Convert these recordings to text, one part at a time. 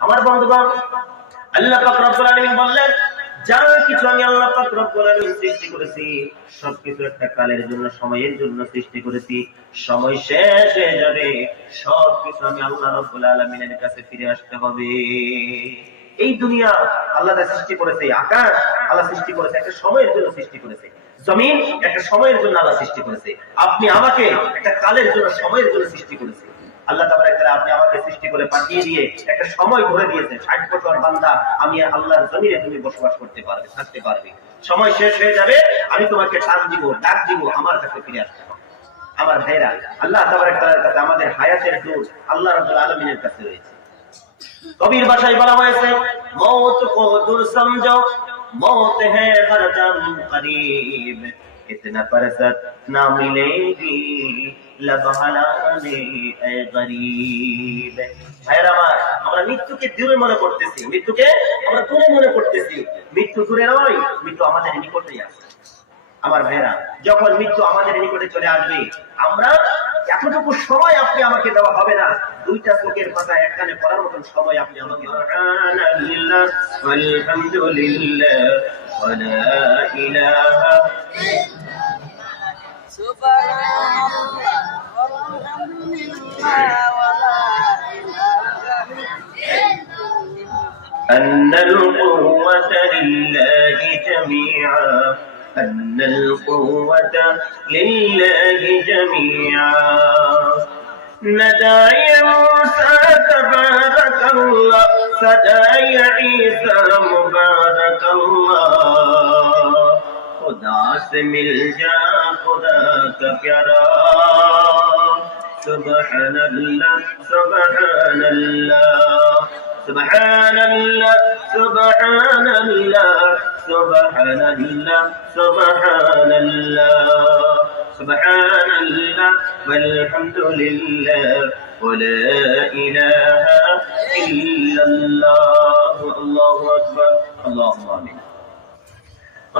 আমার বন্ধুগণ, আল্লাহ পাক রব্বুল আলামিন বললেন, যা কিছু আমি আল্লাহ পাক রব্বুল আলামিন সৃষ্টি করেছি সবকিছু একটা কালের জন্য, সময়ের জন্য সৃষ্টি করেছি। সময় শেষ হয়ে যাবে, সবকিছু আমি আল্লাহ রব্বুল আলামিনের কাছে ফিরে আসতে হবে। এই দুনিয়া আল্লাহ সৃষ্টি করেছে, আকাশ আল্লাহ সৃষ্টি করেছে একটা সময়ের জন্য সৃষ্টি করেছে, জমিন একটা সময়ের জন্য আল্লাহ সৃষ্টি করেছে। আপনি আমাকে একটা কালের জন্য, সময়ের জন্য সৃষ্টি করেছে। আল্লাহ তাবারক তাআলা আপনি আমাকে সৃষ্টি করে পাঠিয়ে দিয়ে একটা সময় ধরে দিয়েছে, 60 বছর বান্দা আমি আল্লাহর জমিনে তুমি বসবাস করতে পারবে, থাকতে পারবে। সময় শেষ হয়ে যাবে, আমি তোমাকে টান দিব, ডাক দিব, আমার কাছে ফিরে আসতে হবে। আমার ভাইরা, আল্লাহ তাবারক তাআলার কাছে আমাদের হায়াতের দূর আল্লাহ রাব্বুল আলামিনের কাছে রয়েছে। কবির ভাষায় বলা হয়েছে, মौत को दूर समझो, मौत है हरदम करीब, इतना फरसत ना मिलेगी लब हलाने ए गरीब। ভাইরা আমার, আমরা মৃত্যুকে দূরে মনে করতেছি, মৃত্যুকে আমরা দূরে মনে করতেছি। মৃত্যু দূরে নয়, মৃত্যু আমাদের নিকটেই আছে। আমার ভাইরা, যখন মৃত্যু আমাদের নিকটে চলে আসবে, আমরা এতটুকু সময় আপনি আমাকে দেওয়া হবে না, দুইটা চোখের পাতা এক কানে পড়ার মতন সময় আপনি আমাকে সুবহানাল্লাহ আলহামদুলিল্লাহ ওয়া লা ইলাহা সুবহানাল্লাহ আলহামদুলিল্লাহ ওয়া লা ইলাহা আন্নাল কুওয়াতা লিল্লাহি জামিআ, أن القوة لله جميعا. ندى يا موسى تبارك الله، سدى يا عيسى مبارك الله. खुदा से मिल जा खुदा का प्यारा, सुबहान अल्लाह सुबहान अल्लाह सुबहान अल्लाह सुबहान अल्लाह सुबहान अल्लाह सुबहान अल्लाह सुबहान अल्लाह वल्हम्दुलिल्लाह वला इलाहा इल्लल्लाह। अल्लाहु अकबर, अल्लाहुम्मा आमीन।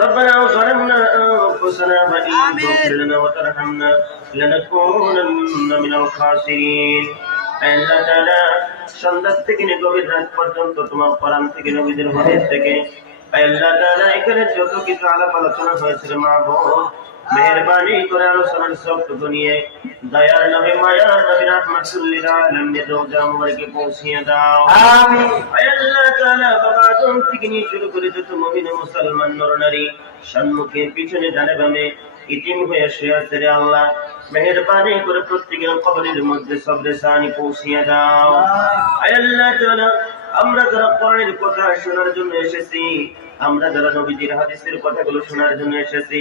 ربنا ظلمنا أنفسنا وإن تغفر لنا وترحمنا لنكونن من الخاسرين। আল্লাহ তাআলা সন্ধ্যা থেকে গভীর রাত পর্যন্ত তোমার কোরআন থেকে, নবীদের হাদিস থেকে আল্লাহ তাআলা এখানে যত কিছু আলাপ আলোচনা হয়েছিল, মাহবুব মেহেরবানি করে আলোচনার সবটুকু নিয়ে দয়ার নবী, মায়ার নবী রাহমাতুল লিল আলামিন রওজা মুবারকে পৌঁছিয়ে দাও। আমিন। আল্লাহ তাআলা বাবা আদম থেকে নিয়ে শুরু করে যত মুমিন ও মুসলমান নরনারী সম্মুখে পিছনে ডানে বামে ইতিম হয়ে শুয়ে আছে রে আল্লাহ, মেহেরবানি করে প্রত্যেকের কবরের মধ্যে সবরে সানি পৌঁছিয়ে দাও। আল্লাহ তাআলা আমরা যারা কোরআনের কথা শোনার জন্য এসেছি, আমরা যারা নবীজির হাদিসের কথাগুলো শোনার জন্য এসেছি,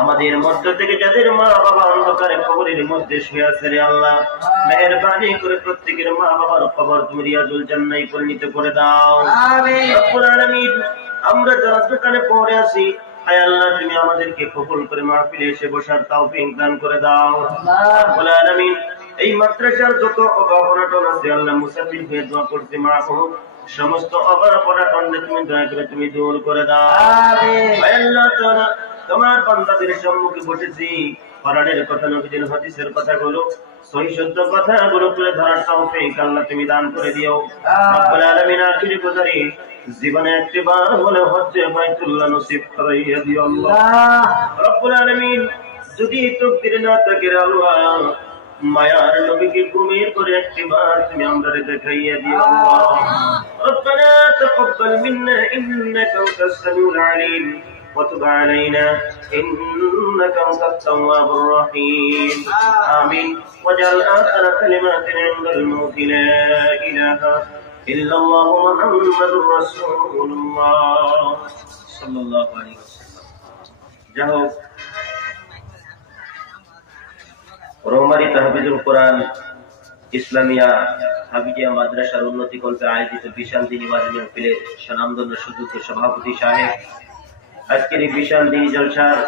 আমাদের মধ্য থেকে যাদের মা বাবা অন্ধকারে কবরের মধ্যে শুয়ে আছে রে আল্লাহ, মেহেরবানি করে প্রত্যেকের মা বাবার কবর তুমি রিয়াজুল জান্নাতে পরিণত করে দাও। আমিন। রব্বুল আলামিন, আমরা যারা দোকানে পড়ে আছি, হায় আল্লাহ তুমি আমাদেরকে কবুল করে মাহফিলে এসে বসার তৌফিক দান করে দাও। রব্বুল আলামিন, এই মাদ্রাসার যত অভাব-অনটন আছে আল্লাহ, মুসাফির হয়ে দোয়া করতে মাহবুব সমস্ত অভাব-অনটন তুমি দয়া করে তুমি দূর করে দাও। আমিন। হায় আল্লাহ তাআলা, তোমার বান্দাদের সম্মুখে বসেছি, কোরআনের কথা, নবীদের হাদিসের কথাগুলো, সহিহ শুদ্ধ কথাগুলো তুলে ধরার তৌফিক আল্লাহ তুমি দান করে দিও। রব্বুল আলামিন, আখিরি গুজারিশ, জীবনে একবার হলে হজ্জে বাইতুল্লাহ নসিব করাইয়া দিও আল্লাহ। রব্বুল আলামিন, যদি তাকদীর না থাকে আল্লাহ, মায়ার নবীকে কুমির করে একবার তুমি আমাদের দেখাইয়া দিও আল্লাহ। রব্বানা তাকাব্বাল মিন্না ইন্নাকা আনতাস সামিউল আলিম وتب علينا إنك أنت التواب الرحيم. آمين. واجعل آخر كلمات عند الموت لا إله إلا الله محمد رسول الله صلى الله عليه وسلم. যাও রোমারি তাহফিজুল কোরআন ইসলামিয়া হাফিজিয়া মাদ্রাসার উন্নতি কল্পে আয়োজিত বিশাল দিনী ওয়াজ মাহফিলের স্বনামধন্য সুযোগ্য সভাপতি সাহেব, আজকের এই বিশাল দিনী জলসার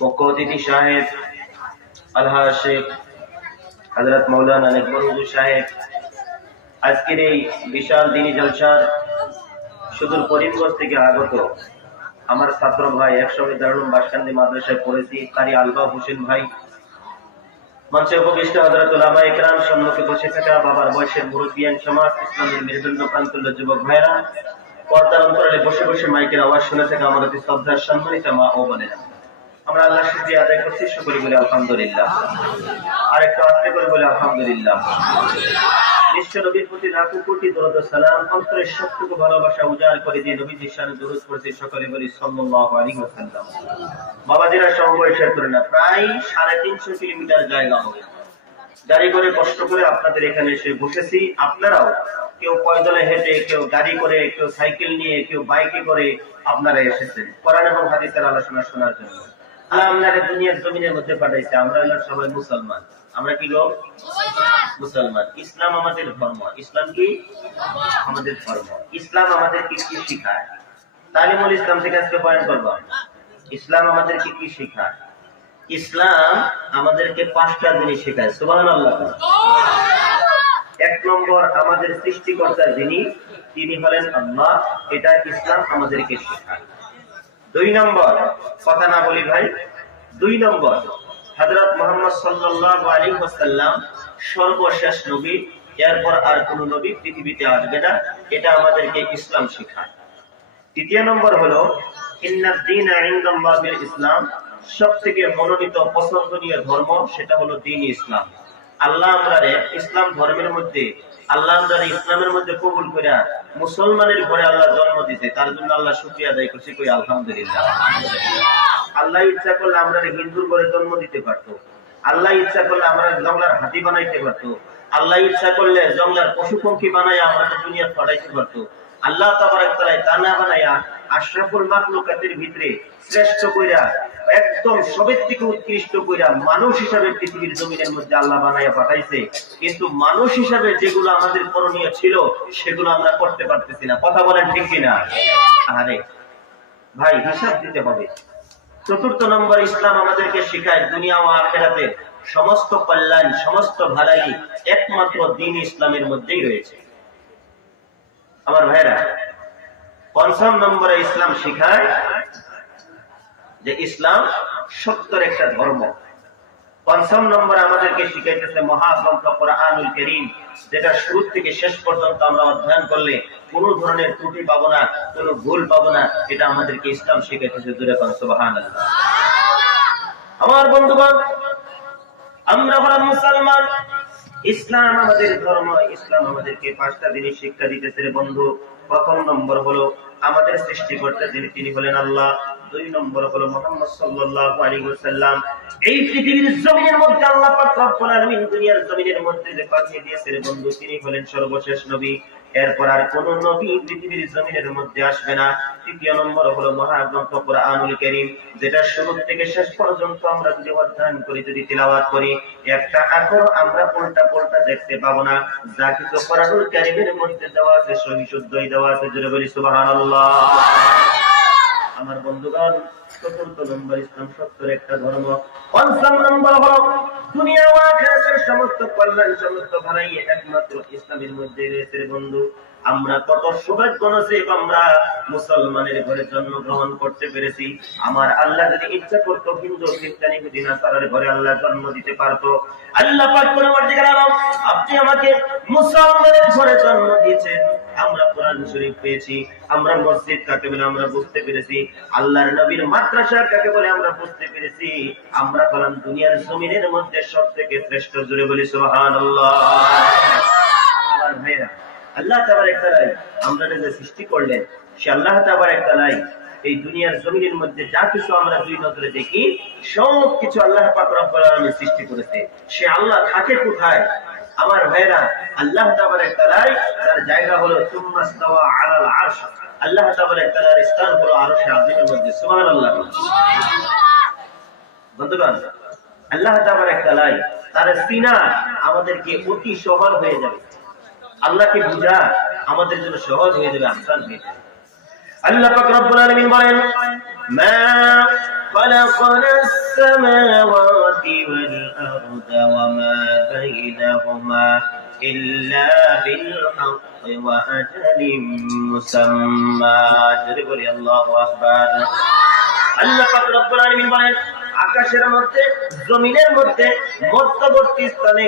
মুখ্য অতিথি সাহেব আলহাজ শেখ হযরত মাওলানা নেকবর হুজুর সাহেব, আজকের এই বিশাল দিনী জলসার সুদূর করিমগঞ্জ থেকে আগত আমার ছাত্র ভাই, একসঙ্গে দারুল বাসকান্দি মাদ্রাসায় পড়েছি, কারি আলবা হোসেন ভাই, মঞ্চে উপবিষ্ট হযরত উলামায়ে কেরাম, সম্মুখে বসে থাকা বাবার বয়সের মুরব্বিয়ান সমাজ, ইসলামের মেরুদণ্ড প্রান্তল্য যুবক ভাইরা, পর্দার অন্তরালে বসে বসে মাইকের আওয়াজ শুনে থাকা আমাদের শ্রদ্ধার সম্মানিত মা ও বোনেরা, আমরা আল্লাহর শুকরিয়া আদায় করছি, সকলে বলে আলহামদুলিল্লাহ। আর একটু আস্তে করে বলে আলহামদুলিল্লাহ। বিশ্ব নবীর প্রতি লাখো কোটি দরুদ ও সালাম, অন্তরের সবটুকু ভালোবাসা উজাড় করে দিয়ে নবীজির শানে দরুদ পড়ছি, সকলে বলি সাল্লাল্লাহু আলাইহি ওয়াসাল্লাম। বাবাজিরা, সমবয়সের তরুণরা, প্রায় 350 কিলোমিটার জায়গা হবে গাড়ি করে কষ্ট করে আপনাদের এখানে এসে বসেছি। আপনারাও কেউ পয়দলে হেঁটে, কেউ গাড়ি করে, কেউ সাইকেল নিয়ে, কেউ বাইকে করে আপনারা এসেছেন কোরআন এবং হাদিসের আলোচনা শোনার জন্য। আল্লাহ আপনাকে দুনিয়ার জমিনের মধ্যে পাঠাইছে। আমরা হলাম সবাই মুসলমান। আমরা কি লোক? মুসলমান। ইসলাম আমাদের ধর্ম। ইসলাম কি? আমাদের ধর্ম। ইসলাম আমাদেরকে কি শিখায়? তালিমুল ইসলাম থেকে আজকে বয়ান করব। ইসলাম আমাদেরকে কি শিখায়? ইসলাম আমাদেরকে 5টা জিনিস শেখায়। সুবহানাল্লাহ। 1 নম্বর, আমাদের সৃষ্টিকর্তা যিনি, তিনি হলেন আল্লাহ। এটা ইসলাম আমাদেরকে শেখায়। 2 নম্বর, কথা না বলি ভাই, 2 নম্বর, হযরত মুহাম্মদ সাল্লাল্লাহু আলাইহি ওয়াসাল্লাম সর্বশেষ নবী, এরপর আর কোন নবী পৃথিবীতে আসবে না। এটা আমাদেরকে ইসলাম শেখায়। 3 নম্বর হলো ইন্নাদ দীনা ইনদাল্লাহিল ইসলাম, সবথেকে মনোনীত পছন্দনীয় ধর্ম সেটা হলো দ্বীন ইসলাম। আল্লাহ আমরারে ইসলাম ধর্মের মধ্যে, আল্লাহ আমরারে ইসলামের মধ্যে কবুল কইরা মুসলমানের ঘরে আল্লাহ জন্ম দিয়েছে, তার জন্য আল্লাহ শুকরিয়া আদায় করছি, কই আলহামদুলিল্লাহ। আল্লাহ ইচ্ছা করলে আমরারে হিন্দুর ঘরে জন্ম দিতে পারতো, আল্লাহ ইচ্ছা করলে আমরা জঙ্গলার হাতি বানাইতে পারতো, আল্লাহ ইচ্ছা করলে জঙ্গলার পশু পক্ষী বানাইয়া আমরা দুনিয়া ছড়াইতে পারতো। আল্লাহ তাবারক তাআলা তা না বানাইয়া আশরাফুল মাখলুকাতের ভিতরে শ্রেষ্ঠ কইরা, একদম সবের থেকে উৎকৃষ্ট কইরা মানুষ হিসাবে পৃথিবীর জমিনের মধ্যে আল্লাহ বানাইয়া পাঠাইছে। কিন্তু মানুষ হিসাবে যেগুলো আমাদের করণীয় ছিল সেগুলো আমরা করতে পারতেছি না। কথা বলেন ঠিক কিনা? আরে ভাই, হিসাব দিতে হবে। 4 নম্বর, ইসলাম আমাদেরকে শেখায় দুনিয়া ও আখিরাতের সমস্ত কল্যাণ, সমস্ত ভালাই একমাত্র দ্বীন ইসলামের মধ্যেই রয়েছে। আমার ভাইরা, 5 নম্বরে ইসলাম শেখায় যে ইসলাম সত্যের একটা ধর্ম। 5 নম্বরে আমাদেরকে শিখাইতেছে মহাগ্রন্থ কোরআনুল কারীম, যেটা শুরু থেকে শেষ পর্যন্ত আমরা অধ্যয়ন করলে কোনো ধরনের ত্রুটি পাবো না, কোনো ভুল পাবো না। এটা আমাদেরকে ইসলাম শিখাইতেছে। জোরে বলেন সুবহানাল্লাহ। আমার বন্ধুগণ, আমরা হলাম মুসলমান। ইসলাম আমাদের ধর্ম। ইসলাম আমাদেরকে 5টা জিনিস শিক্ষা দিতেছে রে বন্ধু। 1 নম্বর হলো আমাদের সৃষ্টিকর্তা যিনি, তিনি হলেন আল্লাহ। 2 নম্বর হলো মুহাম্মদ সাল্লাল্লাহু আলাইহি ওয়াসাল্লাম। এই পৃথিবীর জমিনের মধ্যে আল্লাহ পাক রব্বুল আলামিন দুনিয়ার জমিনের মধ্যে যে পাঠিয়ে দিয়েছে রে বন্ধু, তিনি হলেন সর্বশেষ নবী। এরপর আর কোন নবী পৃথিবীর জমিনের মধ্যে আসবে না। 3 নম্বর হলো মহাগ্রন্থ কোরআনুল কারীম, যেটা শুরু থেকে শেষ পর্যন্ত আমরা যদি অধ্যয়ন করি, যদি তিলাওয়াত করি, একটা আখর আমরা উল্টা দেখতে পাবো না। যা কিছু কোরআনুল কারীমের মধ্যে দেওয়া আছে সহি শুদ্ধই দেওয়া আছে। জোরে বলি সুবহানাল্লাহ। আমার বন্ধুগণ, 4 নম্বর, ইসলাম সত্যের একটা ধর্ম। 5 নম্বর হলো দুনিয়া ও আখিরাতের সমস্ত কল্যাণ, সমস্ত ভালাই একমাত্র ইসলামের মধ্যে রয়েছে বন্ধু। আমরা কত সৌভাগ্য নসিব, আমরা মুসলমানের ঘরে জন্মগ্রহণ করতে পেরেছি। আমার আল্লাহ যদি ইচ্ছা করতো হিন্দু, খ্রিস্টান, ইহুদি, নাসারার ঘরে আল্লাহ জন্ম দিতে পারতো। আল্লাহ পাক পরবর্তীকালে আপনি আমাকে মুসলমানের ঘরে জন্ম দিয়েছেন। আমরা কোরআন শরীফ পেয়েছি, আমরা মসজিদ কাকে বলে আমরা বুঝতে পেরেছি, আল্লাহর নবীর মাদ্রাসা কাকে বলে আমরা বুঝতে পেরেছি। আমরা হলাম দুনিয়ার জমিনের মধ্যে সবথেকে শ্রেষ্ঠ। জোরে বলি সুবহানাল্লাহ। আমার ভাইরা, আল্লাহ তাবারক তাআলা আমরা যে সৃষ্টি করলেন, সে আল্লাহ তাবারক তাআলা এই দুনিয়ার জমিনের মধ্যে যা কিছু আমরা দুই নজরে দেখি, সব কিছু আল্লাহ পাক রব্বুল আলামিন সৃষ্টি করেছে। সে আল্লাহ থাকে কোথায়? আমার ভাইরা, আল্লাহ তাবারক তাআলা তার জায়গা হলো সুম্মাস্তাওয়া আলাল আরশ। আল্লাহ তাবারক তাআলার স্থান হলো আরশে আজিমের মধ্যে। সুবহানাল্লাহ। বন্ধুগণ, আল্লাহ তাবারক তাআলা তার সিনা আমাদেরকে অতি সহজ হয়ে যাবে। আল্লাহকে বুঝা আমাদের জন্য সহজ হয়ে যাবে, আসান হয়ে যাবে। আল্লাহ পাক রব্বুল আলামিন বলেন, মা খালাকনাস সামাওয়াতি ওয়াল আরদা ওয়া মা বাইনাহুমা ইল্লা বিল হাক্কি ওয়া আজালিম মুসাম্মা। জোরে বলি আল্লাহু আকবার। আল্লাহ পাক রব্বুল আলামিন বলেন, আকাশের মধ্যে জমিনের মধ্যে মধ্যবর্তী স্থানে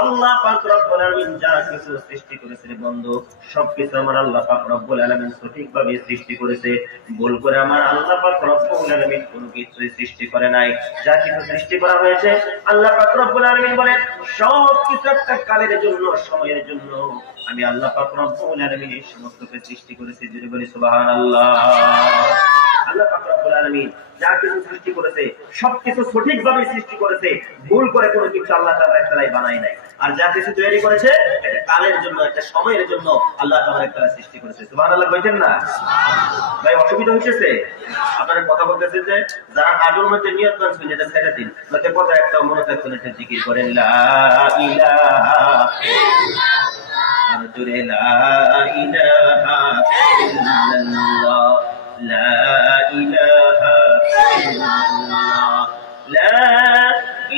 আল্লাহ পাক রব্বুল আলামিন যা কিছু সৃষ্টি করেছে বন্ধু, সবকিছু আমার আল্লাহ পাক রব্বুল আলামিন সঠিকভাবে সৃষ্টি করেছে। ভুল করে আমার আল্লাহ পাক রব্বুল আলামিন কোনো কিছুই সৃষ্টি করে নাই। যা কিছু সৃষ্টি করা হয়েছে আল্লাহ পাক রব্বুল আলামিন বলেন সবকিছু একটা কালের জন্য, সময়ের জন্য। আমি আল্লাহ পাক রব্বুল আলামিন এই সমস্তকে সৃষ্টি করেছি। যদি বলি সুবহানাল্লাহ। আল্লাহ পাক রব্বুল আলামিন যা কিছু সৃষ্টি করেছে সবকিছু সঠিকভাবে সৃষ্টি করেছে। ভুল করে কোনো কিছু আল্লাহ তাবারক তাআলা বানায় নাই। আর যা কিছু তৈরি করেছে একটা কালের জন্য, একটা সময়ের জন্য আল্লাহ তাবারক তাআলা সৃষ্টি করেছে। সুবহানাল্লাহ কইতেন না ভাই? অসুবিধা হইছে? আপনারা কথা বলতেছেন যে যারা আদুর মধ্যে নিয়ত বানছেন এটা ছেড়ে দিন, তাতে কথা একটা মনে থাকবে না, জিকির করেন লা ইলাহা ইল্লাল্লাহ, আর জোরে লা ইলাহা ইল্লাল্লাহ, লা ইলাহা ইল্লাল্লাহ, লা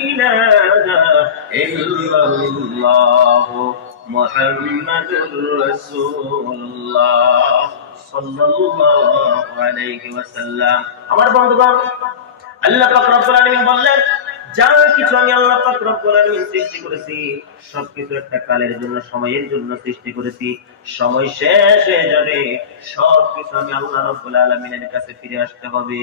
ইলাহা ইল্লাল্লাহ, মুহাম্মাদুর রাসূলুল্লাহ সাল্লাল্লাহু আলাইহি ওয়াসাল্লাম। আমার বন্ধুগণ, আল্লাহ পাক রব্বুল আলামিন বললেন যা কিছু আমি আল্লাহ পাক রব্বুল আলামিন সৃষ্টি করেছি সবকিছু একটা কালের জন্য, সময়ের জন্য সৃষ্টি করেছি। সময় শেষ হয়ে যাবে, সবকিছু আমি আল্লাহ রব্বুল আলামিনের কাছে ফিরে আসতে হবে।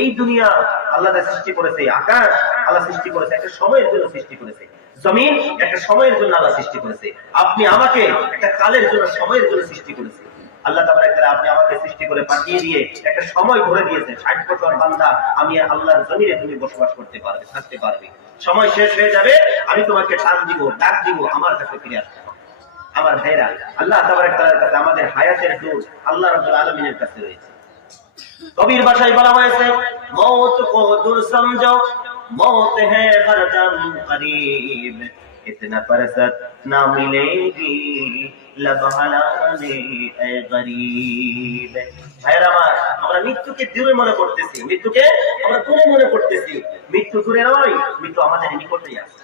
এই দুনিয়া আল্লাহ সৃষ্টি করেছে, আকাশ আল্লাহ সৃষ্টি করেছে একটা সময়ের জন্য সৃষ্টি করেছে, জমিন একটা সময়ের জন্য আল্লাহ সৃষ্টি করেছে। আপনি আমাকে একটা কালের জন্য, সময়ের জন্য সৃষ্টি করেছে আল্লাহ তাবারক তাআলা। আপনি আমাকে সৃষ্টি করে পাঠিয়ে দিয়ে একটা সময় ধরে দিয়েছে, 60 বছর বান্দা আমি আল্লাহর জমিনে তুমি বসবাস করতে পারবে, থাকতে পারবে। সময় শেষ হয়ে যাবে, আমি তোমাকে টান দিব, ডাক দিব, আমার কাছে ফিরে আসতে হবে। আমার ভাইরা, আল্লাহ তাবারক তাআলার কাছে আমাদের হায়াতের দূর আল্লাহ রাব্বুল আলামিনের কাছে রয়েছে। কবির ভাষায় বলা হয়েছে মौत को दूर समझो, मौत है हरदम करीब, इतना फरसत ना मिलेगी लब हलाने ए गरीब। ভাইরা আমার, আমরা মৃত্যুকে দূরে মনে করতেছি, মৃত্যুকে আমরা দূরে মনে করতেছি। মৃত্যু দূরে নয়, মৃত্যু আমাদের নিকটেই আছে।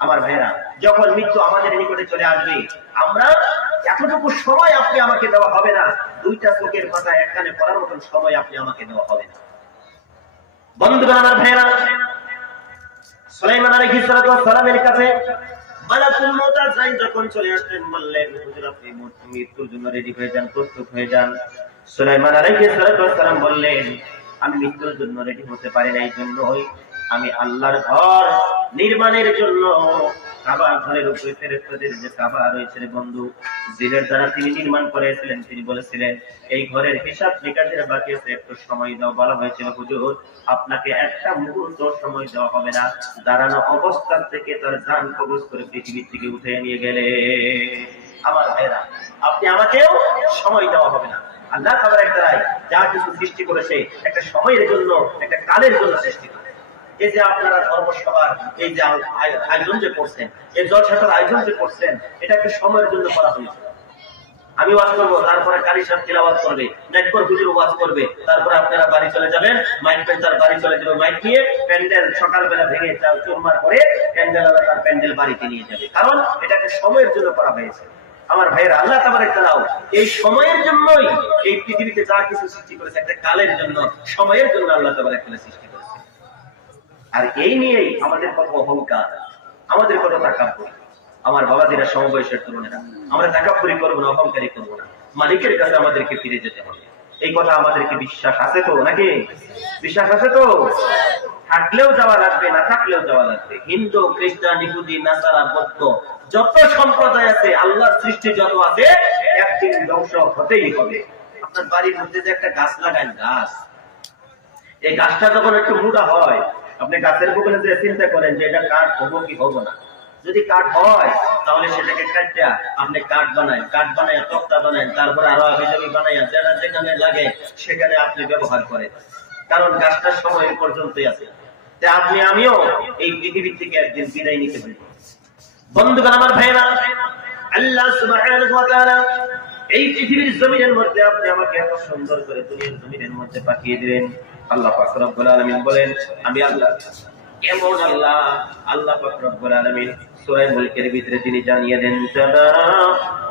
আমার ভাইরা, যখন মৃত্যু আমাদের নিকটে চলে আসবে, আমরা এতটুকু সময় আপনি আমাকে দেওয়া হবে না, দুইটা চোখের পাতা এক কানে পড়ার মতন সময় আপনি আমাকে দেওয়া হবে না। বন্ধুগণ আমার ভাইরা, সুলাইমান আলাইহিস সালামের কাছে মালাকুল মউত আজরাইল যখন চলে আসলেন, বললেন হুজুর আপনি মৃত্যুর জন্য রেডি হয়ে যান, প্রস্তুত হয়ে যান। সুলাইমান আলাইহিস সালাম বললেন আমি মৃত্যুর জন্য রেডি হতে পারি না, এই জন্যই আমি আল্লাহর ঘর নির্মাণের জন্য কাবা ঘরের উপরে ফেরেশতাদের যে কাবা রয়েছে বন্ধু, জিনের দ্বারা তিনি নির্মাণ করেছিলেন, তিনি বলেছিলেন এই ঘরের হিসাব নিকাশের বাকি আছে, একটু সময় দাও। বলা হয়েছিল হুজুর আপনাকে একটা মুহূর্ত সময় দেওয়া হবে না, দাঁড়ানো অবস্থা থেকে তার জান কবজ করে পৃথিবীর থেকে উঠে নিয়ে গেলে। আমার ভাইরা, আপনি আমাকেও সময় দেওয়া হবে না। আল্লাহ তাবারক তাআলা যা কিছু সৃষ্টি করেছে একটা সময়ের জন্য, একটা কালের জন্য সৃষ্টি করেছে। এই যে আপনারা ধর্মসভার এই যে আয়োজন যে করছেন, এই জলসাটার আয়োজন যে করছেন, এটা একটা সময়ের জন্য করা হয়েছে। আমি ওয়াজ করবো, তারপরে কারি সাহেব তিলাওয়াত করবে, নাইটপর হুজুর ওয়াজ করবে, তারপরে আপনারা বাড়ি চলে যাবেন, মাইক পেন তার বাড়ি চলে যাবে, মাইক নিয়ে প্যান্ডেল সকালবেলা ভেঙে চুরমার করে প্যান্ডেল তার প্যান্ডেল বাড়িতে নিয়ে যাবে, কারণ এটা একটা সময়ের জন্য করা হয়েছে। আমার ভাইয়েরা, আল্লাহ তাবারক তাআলা এই সময়ের জন্যই এই পৃথিবীতে যা কিছু সৃষ্টি করেছে একটা কালের জন্য, সময়ের জন্য আল্লাহ তাবারক তাআলা সৃষ্টি করেছে। আর এই নিয়েই আমাদের কত অহংকার, আমাদের কত তাকাব্বুর। আমার বাবাজিরা, সমবয়সের তরুণেরা, আমরা তাকাব্বুরি করবো না, অহংকারী করবো না। মালিকের কাছে আমাদেরকে ফিরে যেতে হবে। এই কথা আমাদেরকে বিশ্বাস আছে তো নাকি? বিশ্বাস আছে তো? থাকলেও যাওয়া লাগবে, না থাকলেও যাওয়া লাগবে। হিন্দু, খ্রিস্টান, ইহুদি, নাসারা, বৌদ্ধ যত সম্প্রদায় আছে, আল্লাহর সৃষ্টি যত আছে, একদিন ধ্বংস হতেই হবে। আপনার বাড়ির মধ্যে যে একটা গাছ লাগান, গাছ, এই গাছটা যখন একটু মোটা হয়, আপনি গাছের বগলে যে চিন্তা করেন যে এটা কাঠ হবো কি হবো না। যদি কাঠ হয় তাহলে সেটাকে কাটটা আপনি কাঠ বানায়, কাঠ বানায় তক্তা বানায়, তারপরে আরো আবিজাবি বানায়, যেটা যেখানে লাগে সেখানে আপনি ব্যবহার করেন, কারণ গাছটা সময় পর্যন্তই আছে। আপনি আমিও এই পৃথিবী থেকে একদিন বিদায় নিতে পারি। বন্ধুগণ আমার ভাইরা, আল্লাহ সুবহানাহু ওয়া তাআলা এই পৃথিবীর জমিনের মধ্যে আপনি আমাকে এত সুন্দর করে দুনিয়ার জমিনের মধ্যে পাঠিয়ে দিলেন। আল্লাহ পাক রব্বুল আলামিন বলেন আমি আল্লাহ এমন আল্লাহ। আল্লাহ পাক রব্বুল আলামিন সূরা মুলকের ভিতরে তিনি জানিয়ে দেন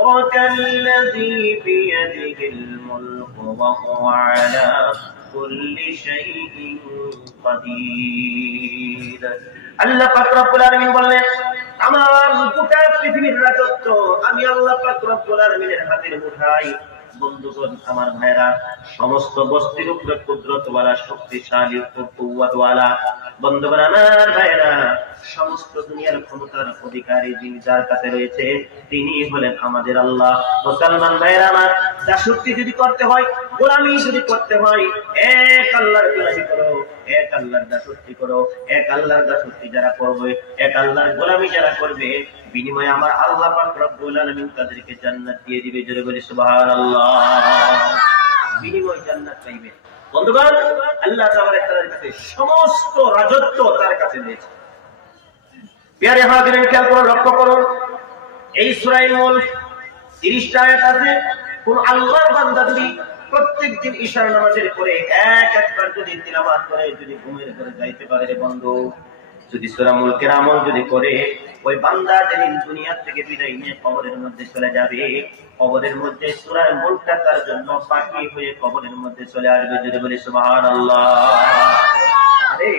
তাবারাকাল্লাযী বিয়াদিহিল মুলকু ওয়া হুয়া আলা কুল্লি শাইইন কাদির। আল্লাহ পাক রব্বুল আলামিন বললেন, আমার গোটা পৃথিবীর রাজত্ব আমি আল্লাহ পাক রব্বুল আলামিনের হাতের মুঠায়। বন্ধুগণ, আমার ভাইরা, সমস্ত বস্তির উপরে কুদরতওয়ালা, শক্তিশালী, কুওয়াতওয়ালা। বন্ধুগণ, আমার ভাইরা, সমস্ত দুনিয়ার ক্ষমতার অধিকারী যিনি যার কাছে রয়েছে তিনি হলেন আমাদের আল্লাহ। মুসলমান ভাইরা আমার, দাসত্ব যদি করতে হয়, গোলামি যদি করতে হয়, এক আল্লাহর গোলামি করো, এক আল্লাহর দাসত্ব করো। এক আল্লাহর দাসত্ব যারা করবে, এক আল্লাহর গোলামি যারা করবে, বিনিময়ে আমার আল্লাহ পাক রব্বুল আলামিন তাদেরকে জান্নাত দিয়ে দিবে। জোরে বলি সুবহানাল্লাহ। বিনিময় জান্নাত পাইবে। বন্ধুগণ, আল্লাহ তাবারক তাআলার কাছে সমস্ত রাজত্ব তার কাছে রয়েছে। প্রিয় হাজিরিন, খেয়াল করুন, লক্ষ্য করুন, এই সূরা মুলক 30টা আয়াত আছে। কোন আল্লাহর বান্দা যদি প্রত্যেকদিন ইশার নামাজের পরে একবার যদি তিলাওয়াত করে, যদি ঘুমের ঘরে যাইতে পারে রে বন্ধু, যদি সূরা মুলকের আমল যদি করে, ওই বান্দা যেদিন দুনিয়া থেকে বিদায় নিয়ে কবরের মধ্যে চলে যাবে, কবরের মধ্যে সূরা মুলকটা তার জন্য পাখি হয়ে কবরের মধ্যে চলে আসবে। যদি বলি সুবহানাল্লাহ। আরে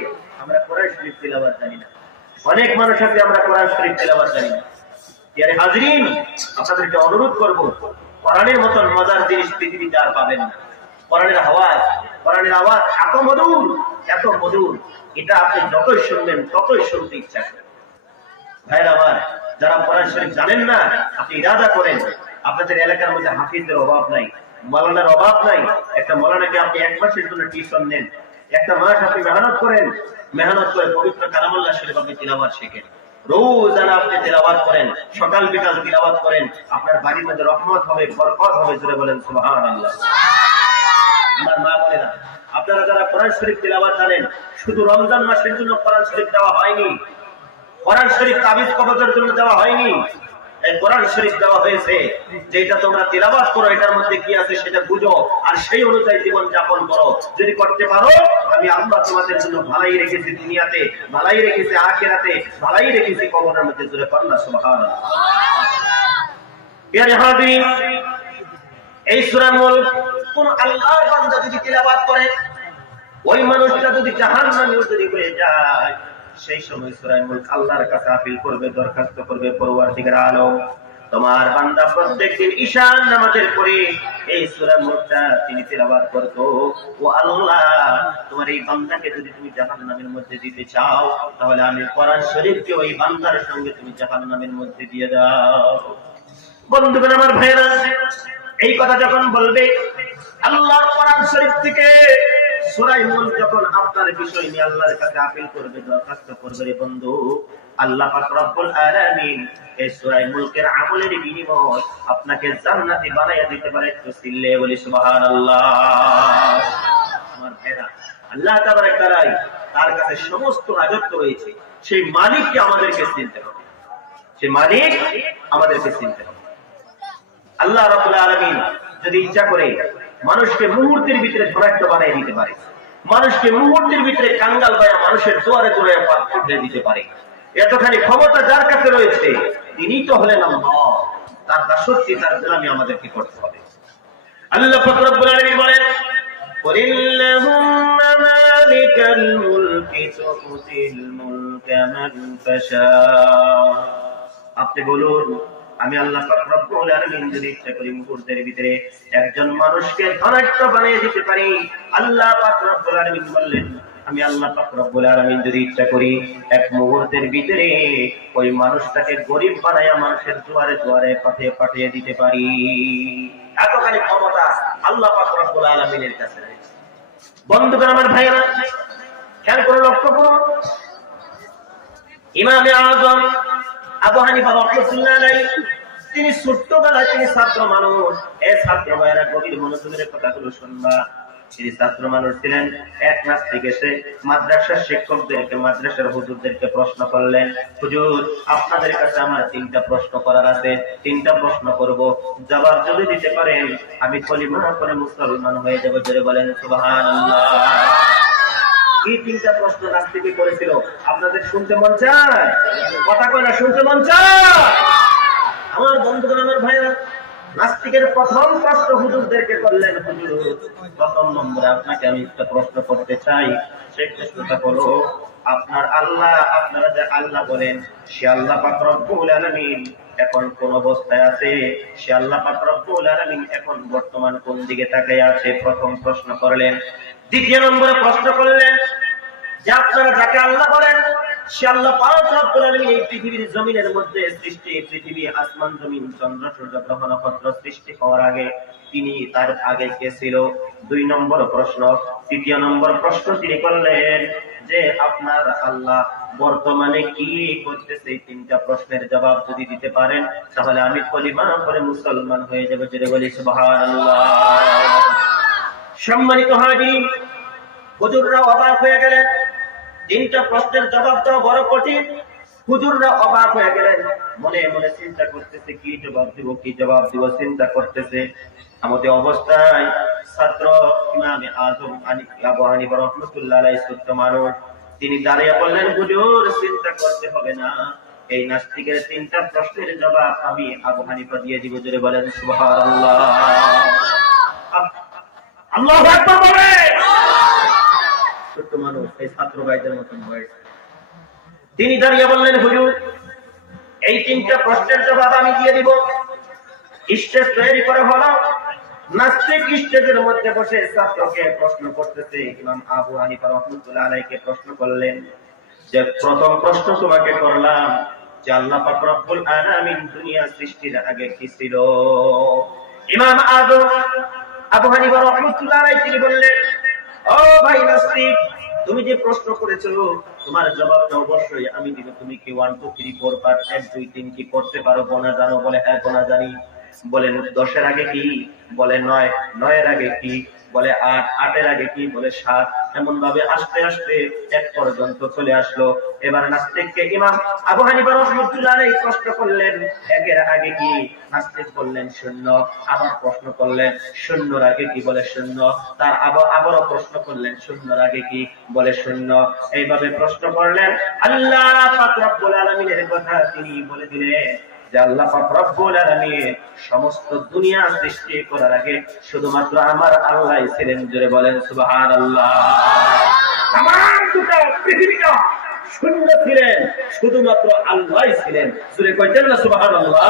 আমরা কোরআন শরীফ তিলাওয়াত জানি না, অনেক মানুষ আছে আমরা কোরআন শরীফ তিলাওয়াত জানি না। প্রিয় হাজিরিন, আপনাদেরকে অনুরোধ করব, কোরআনের মতন মজার জিনিস পৃথিবীতে আর পাবেন না। কোরআনের আওয়াজ, কোরআনের আওয়াজ এত মধুর, এত মধুর, এটা আপনি যতই শুনবেন ততই শুনতে ইচ্ছা করে। ভাইরা আমার, যারা কোরআন শরীফ জানেন না, আপনি ইরাদা করেন, আপনাদের এলাকার মধ্যে হাফিজদের অভাব নাই, মাওলানার অভাব নাই। একটা মাওলানাকে আপনি এক মাসের জন্য টিউশন নেন, একটা মাস আপনি মেহনত করেন, মেহনত করে পবিত্র কালামুল্লাহ শরীফ আপনি তিলাওয়াত শিখেন, রোজানা আপনি তিলাওয়াত করেন, সকাল বিকাল তিলাওয়াত করেন, আপনার বাড়ির মধ্যে রহমত হবে, বরকত হবে। জোরে বলেন সুবহানাল্লাহ। আমার মা বোনেরা, আপনারা যারা কোরআন শরীফ তিলাওয়াত জানেন, শুধু রমজান মাসের জন্য কোরআন শরীফ দেওয়া হয়নি, কোরআন শরীফ তাবিজ কবজের জন্য দেওয়া হয়নি। এই কোরআন শরীফ দেওয়া হয়েছে যেটা তোমরা তিলাওয়াত করো, এটার মধ্যে কি আছে সেটা বুঝো, আর সেই অনুযায়ী জীবন যাপন করো। যদি করতে পারো, আমি আল্লাহ তোমাদের জন্য ভালাই রেখেছি দুনিয়াতে, ভালাই রেখেছি আখিরাতে, ভালাই রেখেছি কবরের মধ্যে। জোরে পড়না সুবহানাল্লাহ। প্রিয় হাজিরিন, এই সূরা মুলক কোন আল্লাহর বান্দা যদি তিলাওয়াত করে, ওই মানুষটা যদি জাহান্নামে যদি হয়ে যায়, সেই সময় সূরা মুলক আল্লাহর কাছে আপিল করবে, দরখাস্ত করবে, পরওয়ারদিগার আলম, তোমার বান্দা প্রত্যেকদিন ঈশান নামাজের পরে এই সূরা মুলকটা তিনি তিলাওয়াত করত। ও আল্লাহ, তোমার এই বান্দাকে যদি তুমি জাহান্নামের মধ্যে দিতে চাও, তাহলে আমি কোরআন শরীফকে ওই বান্দার সঙ্গে তুমি জাহান্নামের মধ্যে দিয়ে দাও। বন্ধুগণ, আমার ভাইরা, এই কথা যখন বলবে, আল্লাহর কোরআন শরীফ থেকে সূরা মুলক যখন আপনার বিষয় নিয়ে আল্লাহর কাছে আপিল করবে, দরখাস্ত করবে রে বন্ধু, আল্লাহ পাক রব্বুল আলামিন এই সূরা মুলকের আমলের বিনিময়ে আপনাকে জান্নাতি বানায়া দিতে পারে। একটু চিল্লে বলি সুবহানাল্লাহ। আমার ভাইরা, আল্লাহ তাবারক তাআলা, তার কাছে সমস্ত রাজত্ব রয়েছে। সেই মালিককে আমাদেরকে চিনতে হবে, সেই মালিক আমাদেরকে চিনতে হবে। আল্লাহ রাব্বুল আলামিন যদি ইচ্ছা করে মানুষকে মুহূর্তের ভিতরে ধনাঢ্য বানিয়ে দিতে পারে, মানুষকে মুহূর্তের ভিতরে কাঙ্গাল বায়া মানুষের দুয়ারে দুয়ারে পাঠিয়ে দিতে পারে। এতখানি ক্ষমতা যার কাছে রয়েছে, তিনি তো হলেন আল্লাহ। তার দাসত্ব, তার গোলামি আমাদেরকে করতে হবে। আল্লাহ পাক রব্বুল আলামিন বলেন, কুলিল্লাহুম্মা মালিকাল মুলকি তুতিল মুলকা মান তাশা। আপনি বলুন, আমি আল্লাহ পাক রব্বুল আলামিন যদি ইচ্ছা করি মুহূর্তের ভিতরে একজন মানুষকে ধনাঢ্য বানিয়ে দিতে পারি। আল্লাহ পাক রব্বুল আলামিন বললেন, আমি আল্লাহ পাক রব্বুল আলামিন যদি ইচ্ছা করি এক মুহূর্তের ভিতরে ওই মানুষটাকে গরিব বানায়া মানুষের দুয়ারে দুয়ারে পাঠিয়ে দিতে পারি। এতখানি ক্ষমতা আল্লাহ পাক রব্বুল আলামিনের কাছে রয়েছে। বন্ধুগণ, আমার ভাইরা, খেয়াল করে লক্ষ্য করুন, ইমামে আযম আবু হানিফা রাহমাতুল্লাহ আলাইহি, তিনি ছোট্টবেলায় তিনি ছাত্র মানুষ। এই ছাত্র ভাইরা গভীর মনোযোগের কথাগুলো শুনবা। তিনি ছাত্র মানুষ ছিলেন। এক মাস থেকে সে মাদ্রাসার শিক্ষকদেরকে, মাদ্রাসার হুজুরদেরকে প্রশ্ন করলেন, হুজুর, আপনাদের কাছে আমার 3টা প্রশ্ন করার আছে, 3টা প্রশ্ন করব, জবাব যদি দিতে পারেন আমি কলিমা পড়ে মুসলমান হয়ে যাব। জোরে বলেন সুবহানাল্লাহ। এই 3টা প্রশ্ন নাস্তিকে করেছিল। আপনাদের শুনতে মন চায়? কথা কয় না, শুনতে মন চায়? আমার বন্ধুগণ, আমার ভাইরা, নাস্তিকের প্রথম প্রশ্ন হুজুরদেরকে করলেন, হুজুর প্রথম নম্বরে আপনাকে আমি একটা প্রশ্ন করতে চাই। সেই প্রশ্নটা হলো, আপনার আল্লাহ, আপনারা যে আল্লাহ বলেন, সে আল্লাহ পাক রব্বুল আলামিন এখন কোন অবস্থায় আছে? সে আল্লাহ পাক রব্বুল আলামিন এখন বর্তমান কোন দিকে তাকিয়ে আছে? প্রথম প্রশ্ন করলেন। দ্বিতীয় নম্বরে প্রশ্ন করলেন যে আপনারা যাকে আল্লাহ বলেন, সে আল্লাহ পাক রব্বুল আলামিন এই পৃথিবীর জমিনের মধ্যে সৃষ্টি, পৃথিবী, আসমান, জমিন, চন্দ্র, সূর্য, গ্রহ, নক্ষত্র সৃষ্টি হওয়ার আগে তিনি, তার আগে কে ছিল? 2 নম্বর প্রশ্ন। তৃতীয় নম্বর প্রশ্ন তিনি করলেন যে আপনার আল্লাহ বর্তমানে কি করতেছে? এই 3টা প্রশ্নের জবাব যদি দিতে পারেন তাহলে আমি কলিমা পড়ে মুসলমান হয়ে যাব। যদি বলি সুবহানাল্লাহ। সম্মানিত হাজির, হুজুররা অবাক হয়ে গেলেন। 3টা প্রশ্নের জবাব দেওয়া বড় কঠিন। হুজুররা অবাক হয়ে গেলেন, মনে মনে চিন্তা করতেছে কি জবাব দিব, কি জবাব দিব, চিন্তা করতেছে। আমাদের অবস্থায় ছাত্র ইমামে আজম আবু হানিফা রাহমাতুল্লাহ আলাইহি ছোট্ট মানুষ, তিনি দাঁড়িয়ে বললেন, হুজুর চিন্তা করতে হবে না, এই নাস্তিকের 3টা প্রশ্নের জবাব আমি আবু হানিফা দিয়ে দিব। জোরে বলেন সুবহানাল্লাহ। আল্লাহু আকবার বলেন। ছোট্ট মানুষ, এই ছাত্র ভাইদের মতন বয়স, তিনি দাঁড়িয়ে বললেন, হুজুর এই 3টা প্রশ্নের জবাব আমি দিয়ে দিব। স্টেজ তৈরি করা হলো। নাস্তিক স্টেজের মধ্যে বসে ছাত্রকে প্রশ্ন করতেছে। ইমাম আবু হানিফা রাহমাতুল্লাহ আলাইহিকে প্রশ্ন করলেন যে প্রথম প্রশ্ন তোমাকে করলাম যে আল্লাহ পাক রব্বুল আলামিন দুনিয়া সৃষ্টির আগে কি ছিল? ইমাম আবু হানিফা রাহমাতুল্লাহ আলাইহি তিনি বললেন, ও ভাই নাস্তিক, তুমি যে প্রশ্ন করেছো তোমার জবাবটা অবশ্যই আমি দিব। তুমি কি 1 2 3 4 5 1 2 3 কি করতে পারো? গোনা জানো? বলে হ্যাঁ গোনা জানি। বলেন 10-এর আগে কি? বলে 9, 9-এর আগে কি? বলে 8, 8-এর আগে কি? বলে 7। এমন ভাবে আস্তে আস্তে 1 পর্যন্ত চলে আসলো। এবার নাস্তিককে ইমাম আবু হানিফা রাহমাতুল্লাহ আলাইহি প্রশ্ন করলেন, 1-এর আগে কি? নাস্তিক বললেন 0। আবার প্রশ্ন করলেন 0-এর আগে কি? বলে 0। তার আবারও প্রশ্ন করলেন 0-এর আগে কি? বলে 0। এইভাবে প্রশ্ন করলেন। আল্লাহ পাক রব্বুল আলামিনের কথা তিনি বলে দিলেন যে আল্লাহ পাক রব্বুল আলামিন সমস্ত দুনিয়া সৃষ্টি করার আগে শুধুমাত্র আমার আল্লাহই ছিলেন। জোরে বলেন সুবহানাল্লাহ। তামাম গোটা পৃথিবীটা শূন্য ছিলেন, শুধুমাত্র আল্লাহই ছিলেন। জোরে কইতেন না সুবহানাল্লাহ?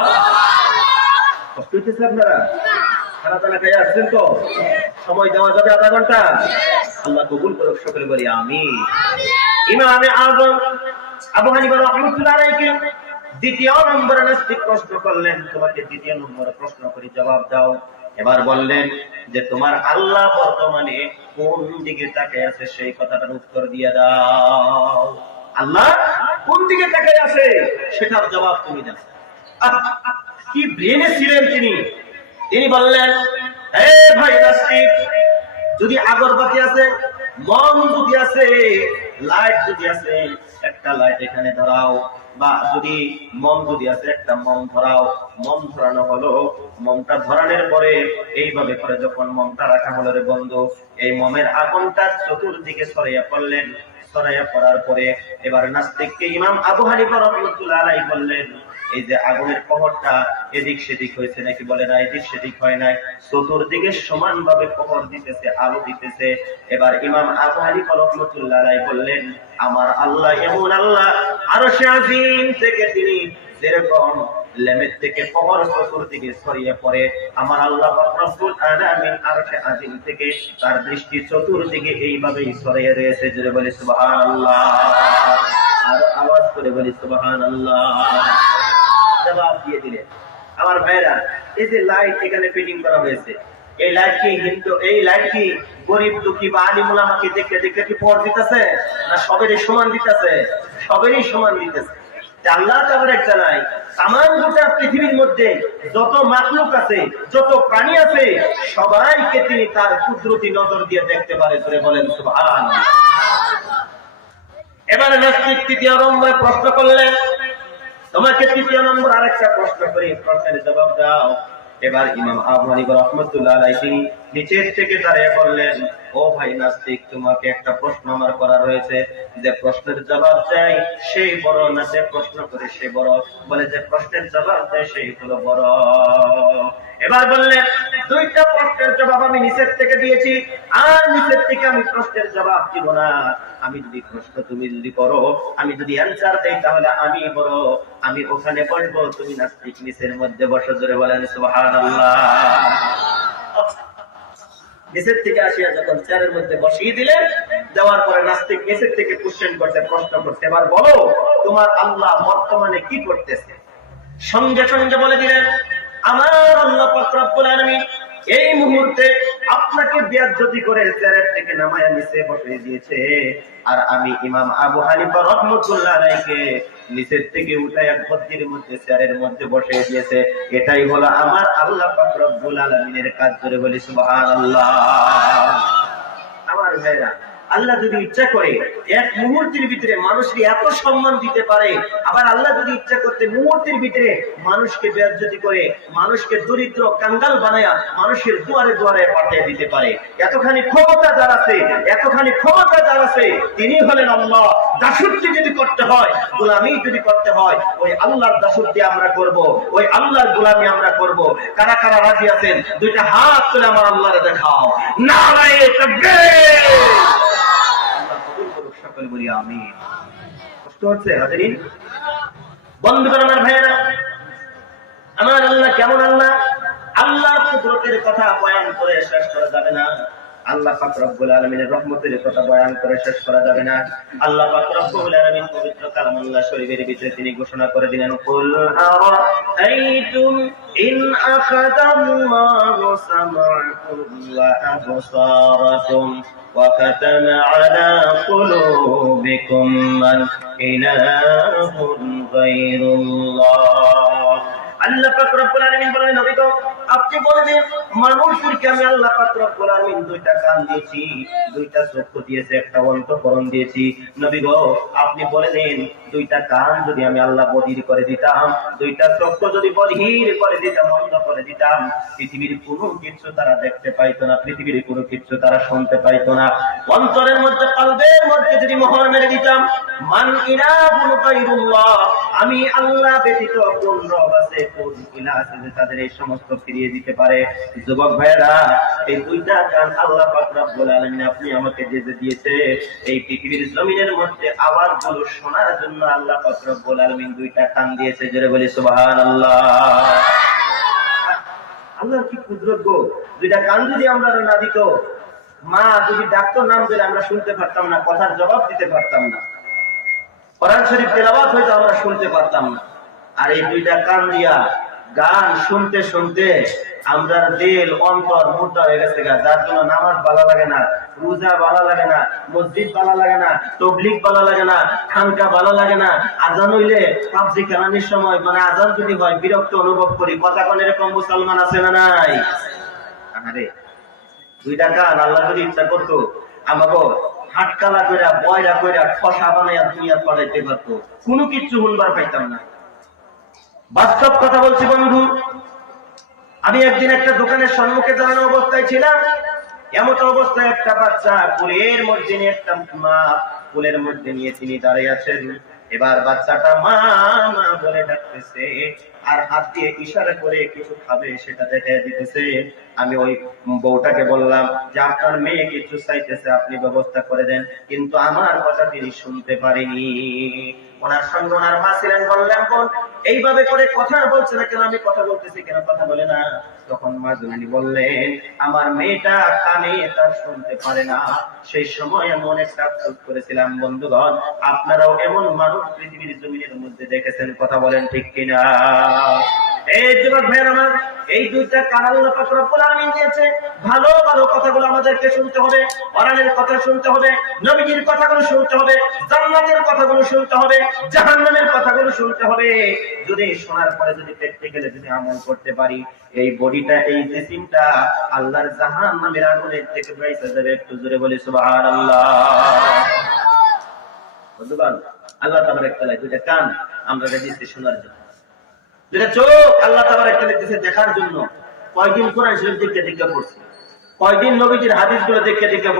কষ্ট হইতেছে আপনারা? খানা দানা খেয়ে আসছেন তো? সময় দেওয়া যাবে আধা ঘন্টা? আল্লাহ কবুল করুক, সকলে বলি আমিন। ইমামে আযম আবু হানিফা রাহমাতুল্লাহ আলাইহি দ্বিতীয় নম্বরে নাস্তিক প্রশ্ন করলেন, তোমাকে 2য় নম্বরে প্রশ্ন করে জবাব দাও। এবার বললেন যে তোমার আল্লাহ বর্তমানে কোন দিকে তাকিয়ে আছে সেই কথাটার উত্তর দিয়ে দাও। আল্লাহ কোন দিকে তাকিয়ে আছে সেটার জবাব তুমি দাও। কি ব্রেনে ছিলেন তিনি! তিনি বললেন, হে ভাই নাস্তিক, যদি আগরবাতি আছে, মম যদি আছে, লাইট যদি আছে, একটা লাইট এখানে ধরাও, বা যদি মম যদি আছে একটা মম ধরাও। মম ধরানো হলো, মমটা ধরানোর পরে এইভাবে করে যখন মমটা রাখা হলো রে বন্ধু, এই মমের আগুনটা চতুর্দিকে ছড়াইয়া পড়লেন। ছড়াইয়া পড়ার পরে এবার নাস্তিককে ইমাম আবু হানিফা রাহমাতুল্লাহ আলাইহি বললেন, এই যে আগুনের প্রহরটা এদিক সেদিক হয়েছে নাকি? বলে না, এদিক সেদিক হয় নাই, চতুর্দিকে সমানভাবে প্রহর দিতেছে, আলো দিতেছে। এবার ইমাম আবু হানিফা রাহমাতুল্লাহ আলাইহি বললেন, আমার আল্লাহ এমন আল্লাহ, আরশে আজিম থেকে তিনি যেরকম লেমের থেকে প্রহর চতুর্দিকে ছড়িয়ে পড়ে, আমার আল্লাহ পাক রব্বুল আলামিন আরশে আজিম থেকে তার দৃষ্টি চতুর্দিকে এইভাবেই ছড়িয়ে রয়েছে। জোরে বলি সুবহানাল্লাহ। আর আওয়াজ করে বলি সুবহানাল্লাহ। জবাব দিয়ে দিলেন। আমার ভাইরা, এই যে লাইট এখানে ফিটিং করা হয়েছে, এই লাইট কি হিন্দু, এই লাইট কি গরিব দুঃখী বা আলিম উলামাকে দেখতে দেখতে কি পর দিতেছে, না সবেরই সমান দিতেছে? সবেরই সমান দিতেছে। আল্লাহ তাবারক জানাই তামাম গোটা পৃথিবীর মধ্যে যত মাখলুক আছে, যত প্রাণী আছে, সবাইকে তিনি তার কুদরতি নজর দিয়ে দেখতে পারে। করে বলেন সুবহানাল্লাহ। এবারে নাস্তিক 3য় নম্বরে প্রশ্ন করলেন, তোমাকে 3য় নম্বর আরেকটা প্রশ্ন করি, প্রশ্নের জবাব দাও। এবার ইমাম আবু হানিফা রাহমাতুল্লাহ আলাইহি নিচের থেকে দাঁড়িয়ে বললেন, ও ভাই নাস্তিক, তোমাকে একটা প্রশ্ন আমার করা রয়েছে, যে প্রশ্নের জবাব দেয় সেই বড় না যে প্রশ্ন করে সে বড়? বলে যে প্রশ্নের জবাব দেয় সেই হলো বড়। এবার বললেন, দুইটা প্রশ্নের জবাব আমি নিচের থেকে দিয়েছি, আর নিচের থেকে আমি প্রশ্নের জবাব দিব না। আমি যদি প্রশ্ন তুমি যদি করো, আমি যদি অ্যান্সার দেই, তাহলে আমি বড়, আমি ওখানে বসবো, তুমি নাস্তিক নিচের মধ্যে বসো। জোরে বলেন সুবহানাল্লাহ। নিচের থেকে আসিয়া যখন চেয়ারের মধ্যে বসিয়ে দিলেন, দেওয়ার পরে নাস্তিক নিচের থেকে কোশ্চেন করতে, প্রশ্ন করতে, এবার বলো তোমার আল্লাহ বর্তমানে কি করতেছে? সঙ্গে সঙ্গে বলে দিলেন, আমার আল্লাহ পাক রব্বুল আলামিন এই মুহূর্তে আপনাকে বেয়াদবি করে চেয়ার থেকে নামায়া নিচে বসিয়ে দিয়েছে, আর আমি ইমাম আবু হানিফা রাহমাতুল্লাহ আলাইহিকে নিচের থেকে উঠায়া গদ্দির মধ্যে চেয়ারের মধ্যে বসিয়ে দিয়েছে। এটাই হলো আমার আল্লাহ পাক রব্বুল আলামিনের কাজ। করে বলি সুবহানাল্লাহ। আমার ভাইরা, আল্লাহ যদি ইচ্ছা করে এক মুহূর্তের ভিতরে মানুষকে এত সম্মান দিতে পারে, আবার আল্লাহ যদি ইচ্ছা করতে মুহূর্তের ভিতরে মানুষকে বেয়াজ্জতি করে, মানুষকে দরিদ্র কাঙ্গাল বানায়া মানুষের দুয়ারে দুয়ারে পাঠিয়ে দিতে পারে। এতখানি ক্ষমতা যার আছে, এতখানি ক্ষমতা যার আছে, তিনি হলেন আল্লাহ। দাসত্ব যদি করতে হয়, গোলামি যদি করতে হয়, ওই আল্লাহর দাসত্ব আমরা করব, ওই আল্লাহর গোলামি আমরা করব। কারা কারা রাজি আছেন দুইটা হাত তুলে আমার আল্লাহরে দেখাও। নারায়ে তাকবীর। সকল বলি আমিন। কষ্ট হচ্ছে হাজিরিন, বন্ধুগণ, আমার ভাইয়েরা, আমার আল্লাহ কেমন আল্লাহ! আল্লাহর কুদরতের কথা বয়ান করে শেষ করা যাবে না। আল্লাহ পাক রব্বুল আলামিনের রহমতের কথা বয়ান করে শেষ করা যাবে না। আল্লাহ পাক রব্বুল আলামিন পবিত্র কালামুল্লাহ শরীফের ভিতরে তিনি ঘোষণা করে দিলেন, কুল আরাআইতুম ইন আখাযাল্লাহু সামআকুম ওয়া আবসারাকুম ওয়া খাতামা আলা কুলুবিকুম মান ইলাহুন গায়রুল্লাহ। আল্লাহ পাক রব্বুল আলামিন বলেন, নবী গো, আপনি বলেন মানুষদেরকে আমি আল্লাহ পাক রব্বুল আলামিন দুইটা কান দিয়েছি, দুইটা চক্ষু দিয়েছি, একটা অন্তঃকরণ দিয়েছি। নবী গো, আপনি বলেন দুইটা কান যদি আমি আল্লাহ বধির করে দিতাম, দুইটা চক্ষু যদি বধির করে দিতাম, অন্ধ করে দিতাম, পৃথিবীর কোনো কিছু তারা দেখতে পাইতো না, পৃথিবীর কোনো কিছু তারা শুনতে পাইতো না। অন্তরের মধ্যে, কলবের মধ্যে যদি মোহর মেরে দিতাম, মান ইলাহুন গায়রুল্লাহ, আমি আল্লাহ ব্যতীত কোন রব আছে, কোন ইলাহ আছে যে তাদের এই সমস্ত ফিরিয়ে দিতে পারে। যুবক ভাইরা, এই দুইটা কান আল্লাহ পাক রব্বুল আলামিন আপনি আমাকে যে দিয়েছে, এই পৃথিবীর জমিনের মধ্যে আওয়াজগুলো শোনার জন্য আল্লাহ পাক রব্বুল আলামিন দুইটা কান দিয়েছে। জোরে বলি সুবহানাল্লাহ। আল্লাহর কি কুদরত গো! দুইটা কান যদি আমরা না দিত, মা যদি ডাকতো নাম ধরে, আমরা শুনতে পারতাম না, কথার জবাব দিতে পারতাম না, কোরআন শরীফ তেলাওয়াত হয়তো আমরা শুনতে পারতাম না। আর এই দুইটা কান দিয়া গান শুনতে শুনতে আমরা দিল অন্তর মুর্দা হয়ে গেছে, যার জন্য নামাজ ভালো লাগে না, রোজা ভালো লাগে না, মসজিদ ভালো লাগে না, তাবলীগ ভালো লাগে না, খানকা ভালো লাগে না। আজান হইলে পাবজি খেলানির সময়, মানে আজান যদি হয়, বিরক্ত অনুভব করি। কথা কোন এরকম মুসলমান আছে না নাই? আরে দুইটা কান আল্লাহ যদি ইচ্ছা করতো আমাকে হাটকালা কইরা, বয়রা কইরা, ঠসা বানাইয়া দুনিয়া পাঠাইতে পারতো, কোনো কিছু শুনবার পাইতাম না। বাস্তব কথা বলছি বন্ধু। আমি একদিন একটা দোকানের সম্মুখে দাঁড়ানো অবস্থায় ছিলাম। এমত অবস্থায় একটা বাচ্চা কোলের মধ্যে নিয়ে, একটা মা কোলের মধ্যে নিয়ে তিনি দাঁড়িয়ে আছেন। এবার বাচ্চাটা মা মা বলে ডাকতেছে, আর হাত দিয়ে ইশারা করে কিছু খাবে সেটা দেখাই দিতেছে। আমি ওই বউটাকে বললাম যে আপনার মেয়ে কিছু চাইতেছে, আপনি ব্যবস্থা করে দেন। কিন্তু আমার কথা তিনি শুনতে পারেনি। ওনার সঙ্গে ওনার মা ছিলেন। বললাম, বোন এইভাবে করে কথা বলছে না কেন, আমি কথা বলতেছি কেন কথা বলে না? তখন মা জননী বললেন, আমার মেয়েটা কানে তার শুনতে পারে না। সেই সময় আমি অনেকটা আফসোস করেছিলাম। বন্ধুগণ, আপনারাও এমন মানুষ পৃথিবীর জমিনের মধ্যে দেখেছেন, কথা বলেন ঠিক কিনা? এই যুবক ভাইয়ের আমার, এই দুইটা কান আল্লাহ পাক রব্বুল আলামিন দিয়েছে। ভালো ভালো কথাগুলো আমাদেরকে শুনতে হবে, কোরআনের কথা শুনতে হবে, নবীজির কথাগুলো শুনতে হবে, জান্নাতের কথাগুলো শুনতে হবে, জাহান্নামের কথাগুলো শুনতে হবে। যদি শোনার পরে যদি প্র্যাকটিক্যালি যদি আমল করতে পারি, এই বডিটা, এই জিসিমটা আল্লাহর জাহান্নামের আগুনের থেকে বাঁচা যাবে। একটু জোরে বলি সুবহানাল্লাহ। বন্ধুগণ, আল্লাহ তাবারক তাআলা দুইটা কান আমরা দিয়েছে শোনার জন্য, দুইটা চোখ আল্লাহ তাবারক তাআলা দিয়েছে দেখার জন্য। কয়দিন কোরআন শরীফ দেখে পড়ছি, কয়দিন নবীজির হাদিসগুলো দেখে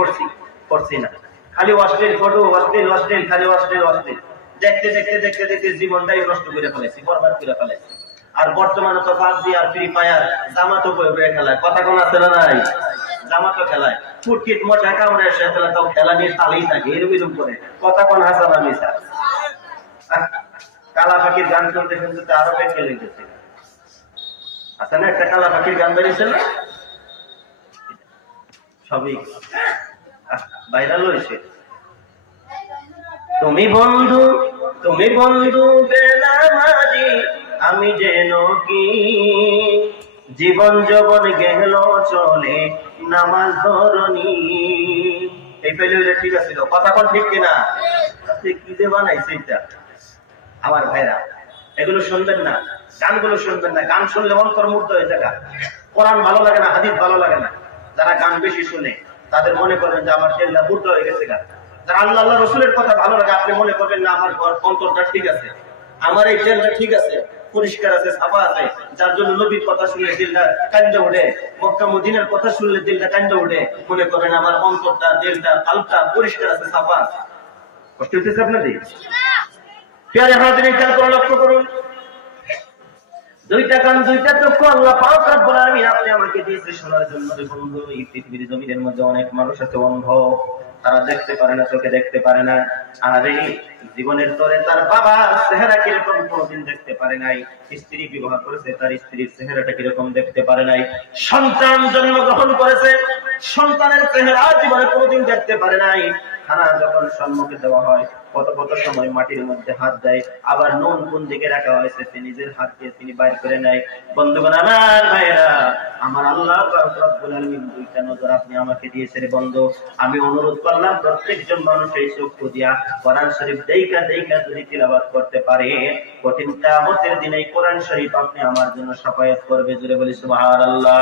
পড়ছি না, খালি অশ্লীল ফটো, অশ্লীল খালি অশ্লীল দেখতে জীবনটাই নষ্ট করে ফেলেছি, বরবাদ করে ফেলেছি। আর বর্তমানে তো পাবজি আর ফ্রি ফায়ার জামাতো খেলায়, কথা কোন আছে না নাই? জামাতো খেলায় ফুটকিট মোটা কামড়ে এসে ফেলে, তাও খেলা নিয়ে তালেই থাকে এরকম করে, কথা কোন হাসান আমি স্যার। কালা পাখির গান শুনতে আরো বেঁকে লেগেছে। আচ্ছা না, একটা কালা পাখির গান বেরিয়েছে না, সবই ভাইরাল হয়েছে। তুমি বন্ধু বেনামাজি, আমি যেন কি জীবন যৌবন গেল চলে নামাজ ধরনি। এই পেলে হইলে ঠিক আছে, কথা কোন ঠিক কিনা? কি যে বানাইছে এটা আমার ভাইরা, এগুলো শুনবেন না, গানগুলো শুনবেন না। গান শুনলে অন্তর মুগ্ধ হয়ে যায়। কোরআন ভালো লাগে না, হাদিস ভালো লাগে না। যারা গান বেশি শুনে তাদের মনে করবেন যে আমার দিলটা মুগ্ধ হয়ে গেছে। গান যারা আল্লাহ রসুলের কথা ভালো লাগে, আপনি মনে করবেন না আমার অন্তরটা ঠিক আছে, আমার এই দিলটা ঠিক আছে, পরিষ্কার আছে, সাফা আছে। যার জন্য নবীর কথা শুনলে দিলটা কান্দে ওঠে, মক্কা মদিনার কথা শুনলে দিলটা কান্দে ওঠে, মনে করবেন আমার অন্তরটা, দিলটা, কালটা পরিষ্কার আছে, সাফা আছে। কষ্ট হইতেছে আপনাদের? প্রিয় হাজিরিন, খেয়াল করে লক্ষ্য করুন, দুইটা কান দুইটা চক্ষু আল্লাহ পাক রব্বুল আলামিন আপনি আমাকে দিয়েছে শোনার জন্য। বন্ধু, এই পৃথিবীর জমিনের মধ্যে অনেক মানুষ আছে অন্ধ, তারা দেখতে পারে না, চোখে দেখতে পারে না। আর এই জীবনের তরে তার বাবার চেহারা কিরকম কোনদিন দেখতে পারে নাই, স্ত্রী বিবাহ করেছে, তার স্ত্রীর চেহারাটা কিরকম দেখতে পারে নাই, সন্তান জন্মগ্রহণ করেছে, সন্তানের চেহারা জীবনে কোনদিন দেখতে পারে নাই। খানা যখন সম্মুখে দেওয়া হয়, কত সময় মাটির মধ্যে হাত দেয়, আবার নুন কোন দিকে রাখা হয়েছে নিজের হাত দিয়ে তিনি বাইর করে নেয়। বন্ধুগণ আমার ভাইরা, আমার আল্লাহ রব্বুল আলামিন দুইটা নজর আপনি আমাকে দিয়েছেন। বন্ধু, আমি অনুরোধ করলাম প্রত্যেকজন মানুষ এই চক্ষু দিয়া কোরআন শরীফ দেইকা যদি তিলাওয়াত করতে পারে, কঠিন কিয়ামতের দিনে কোরআন শরীফ আপনি আমার জন্য শাফায়াত করবে। জোরে বলি সুবহানাল্লাহ।